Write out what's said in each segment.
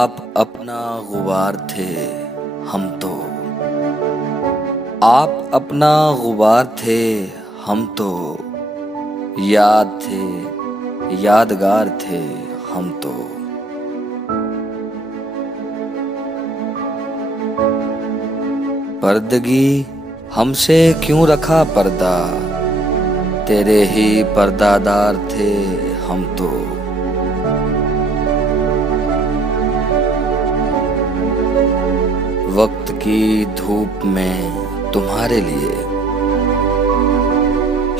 आप अपना गुबार थे हम तो, आप अपना गुबार थे हम तो, याद थे यादगार थे हम तो। पर्दगी हमसे क्यों रखा पर्दा, तेरे ही पर्दादार थे हम तो। वक्त की धूप में तुम्हारे लिए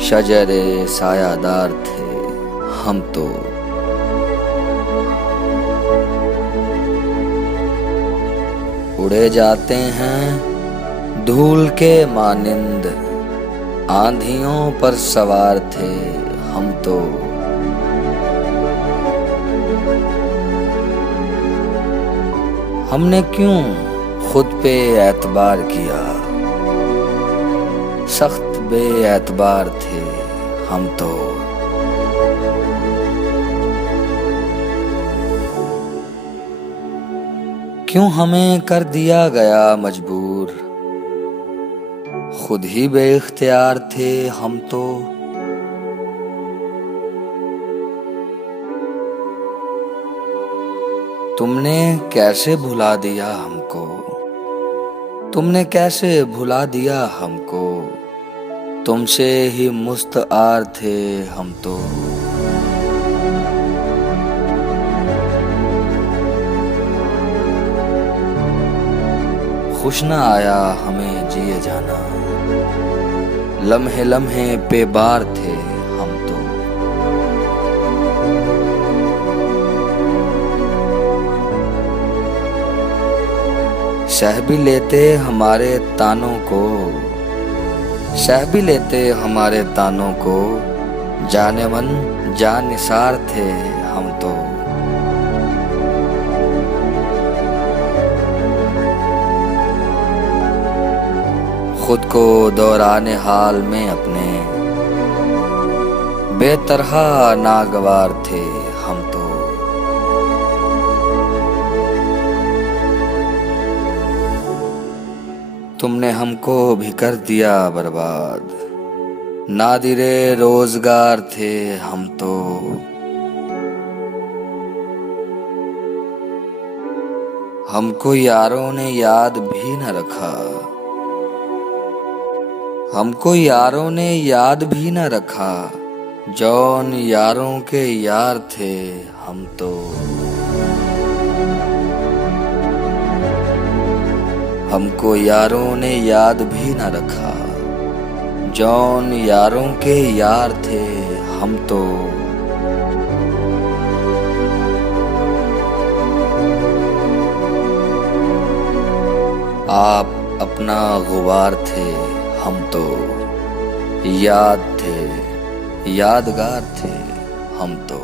शजरे सायादार थे हम तो। उड़े जाते हैं धूल के मानिंद, आंधियों पर सवार थे हम तो। हमने क्यों खुद पे एतबार किया, सख्त बेएतबार थे हम तो। क्यों हमें कर दिया गया मजबूर, खुद ही बेइख्तियार थे हम तो। तुमने कैसे भुला दिया हमको, तुमने कैसे भुला दिया हमको, तुमसे ही मुस्तआर थे हम तो। खुश न आया हमें जिए जाना, लम्हे लम्हे पे बार थे हम तो। सह भी लेते हमारे तानों को, सह भी लेते हमारे तानों को, जाने मन जानिसार थे हम तो। खुद को दौराने हाल में अपने बेतरह नागवार थे हम तो। तुमने हमको भी कर दिया बर्बाद, नादिरे रोजगार थे हम तो। हमको यारों ने याद भी न रखा, हमको यारों ने याद भी न रखा, जौन यारों के यार थे हम तो। हमको यारों ने याद भी न रखा, जौन यारों के यार थे हम तो। आप अपना गुबार थे हम तो, याद थे यादगार थे हम तो।